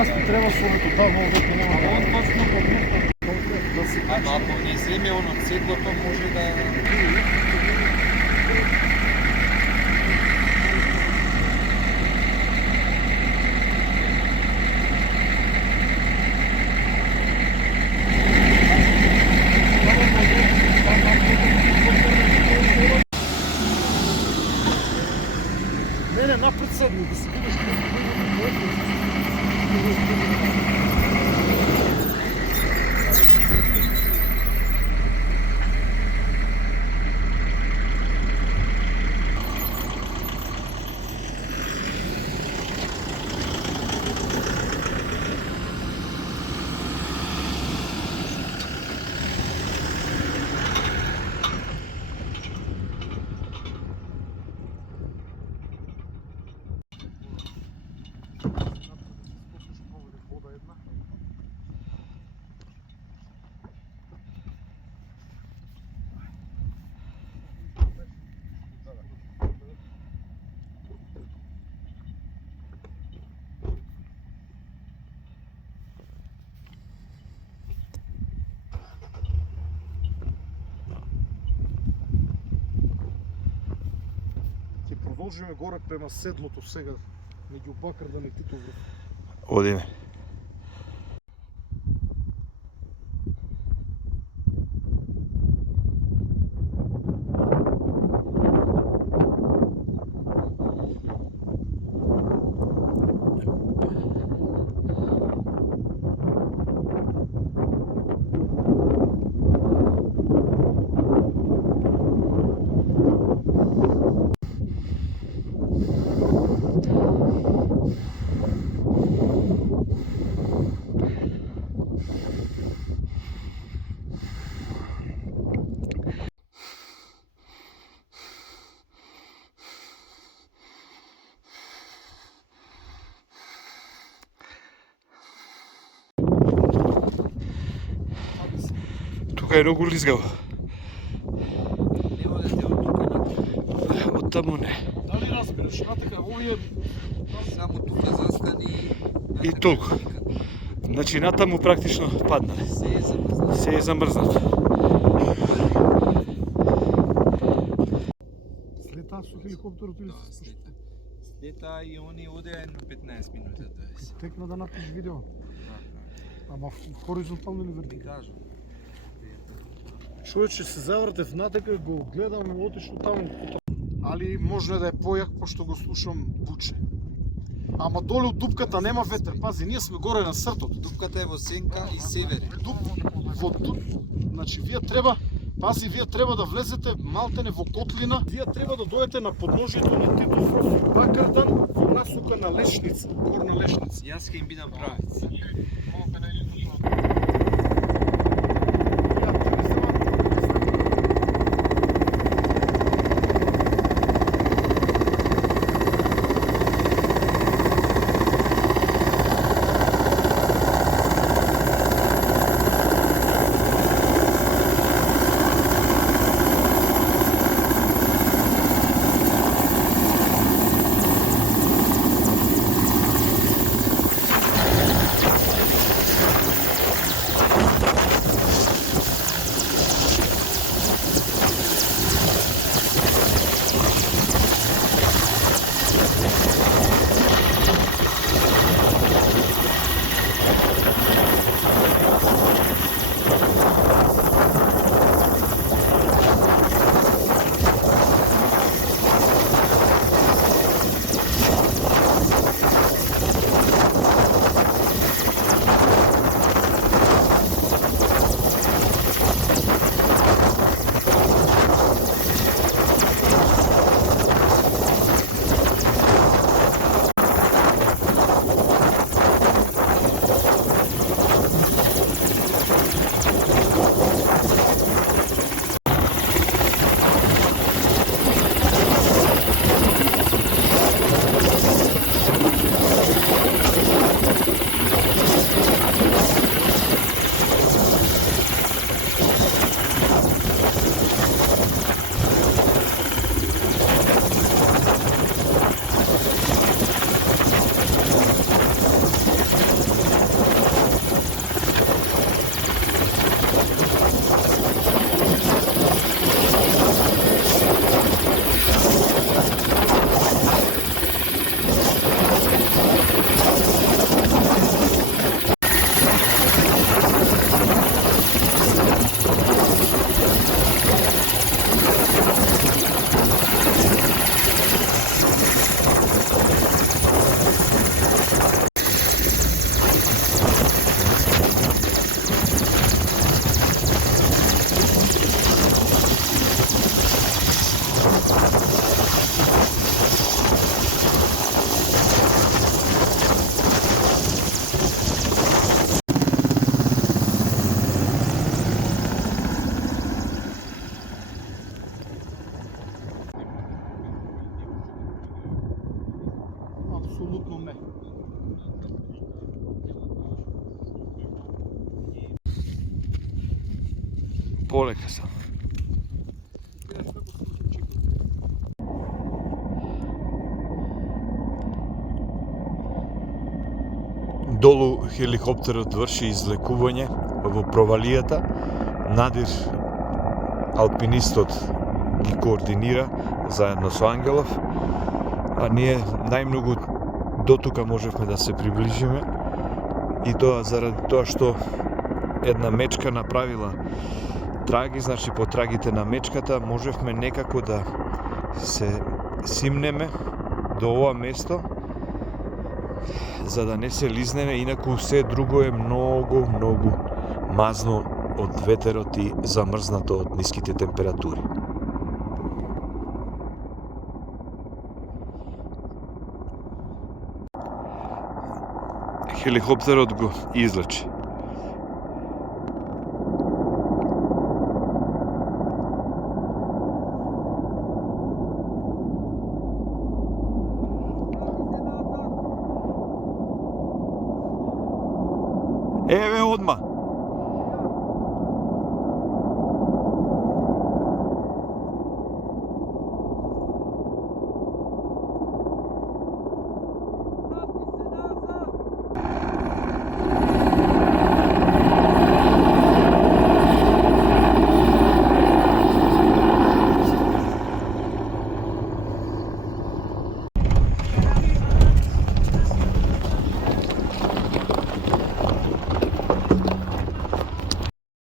нас ти трябва совето там, дето няма да... Он точно по место. Да се качи. Ама ако не вземе он от седлото, може да... Не, напред седни, да се видиш. Продължиме горе према седлото сега, меѓу Бакърдан и Титовград. Одиме. Тука е много лизгаво. Не одете от тука. От таму не. Дали разбираш, така, овие... Само тука застани. И толку. Значи натаму практично паднале. Се е замрзнато. Се е замрзнато. Слета со хеликоптерот или се спушта? Слета и они оде на 15 минути. Текна да напиш видео. Ама хоризонтално или Ти вертикално? кажам. Човече се завртев натека, го гледам и отишло таму. Али можно да е појак, пошто го слушам буче. Ама доле од дупката нема ветер, пази, ние сме горе на сртот. Дупката е во сенка и севере. Значи вие треба, пази, вие треба да влезете малтене во котлина. Вие треба да дојдете на подножието на Титов Бакърдан во насока на Лешница, горна Лешница. Јас ќе им бидам правец. Полека само. Долу хеликоптерот врши излекување во провалијата. Надир, алпинистот, ги координира заедно со Ангелов, а ние најмногу дотука можевме да се приближиме, и тоа заради тоа што една мечка направила траги, значи по трагите на мечката можевме некако да се симнеме до ова место, за да не се лизнеме, инаку се друго е многу мазно од ветерот и замрзнато од ниските температури. Хеликоптерот го излече.